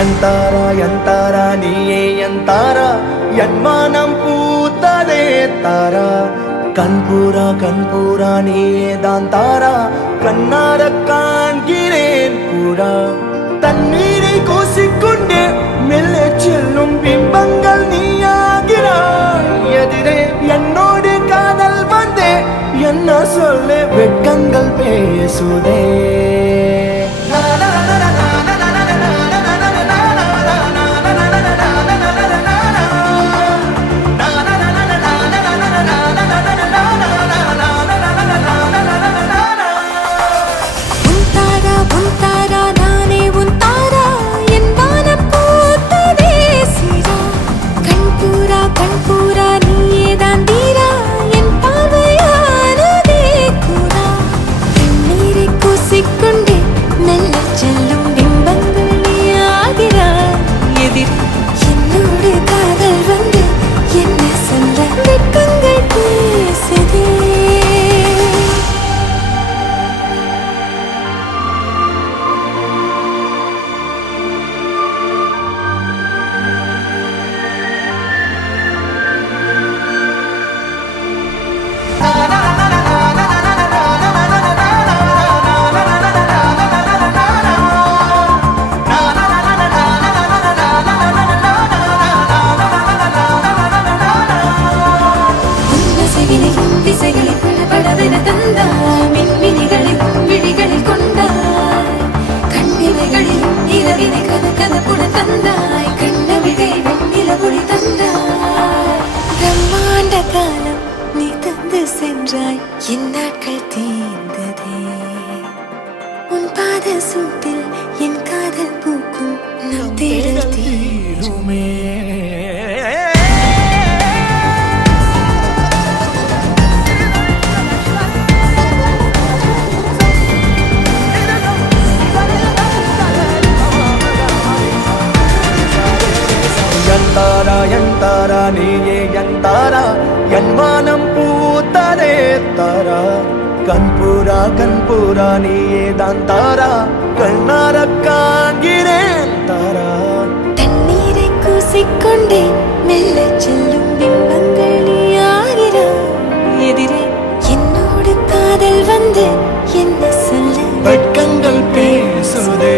ಎಂತಾರ ಎಂತಾರ ನೀಯೇ ಎಂತಾರ என்மானம் பூத்ததே தாரா கண்பூரா கண்பூரா நீயே தான் தாரா கண்ணார காண்கிறேன் பூரா தண்ணீரை கூசிக்கொண்டே மெல்ல செல்லும் பிம்பங்கள் நீயாகிறாய் எதிரே என்னோடு காதல் வந்தே என்ன சொல்ல வெட்கங்கள் பேசுதே என் நாட்கள் தீர்ந்ததே உன் பாத சூட்டில் என் காதல் பூக்கும் நம் தேடல் தீருமே ಎಂತಾರ ಎಂತಾರ ನೀಯೇ ಎಂತಾರ என்மானம் பூத்ததே தாரா கண்பூரா கண்பூரா நீயே தான் தாரா கண்ணார காண்கிறேன் தாரா தண்ணீரை கூசிக்கொண்டே மெல்ல செல்லும் பிம்பங்கள் நீயாகிறாய் எதிரே என்னோடு காதல் வந்து என்ன சொல்ல வெட்கங்கள் பேசுதே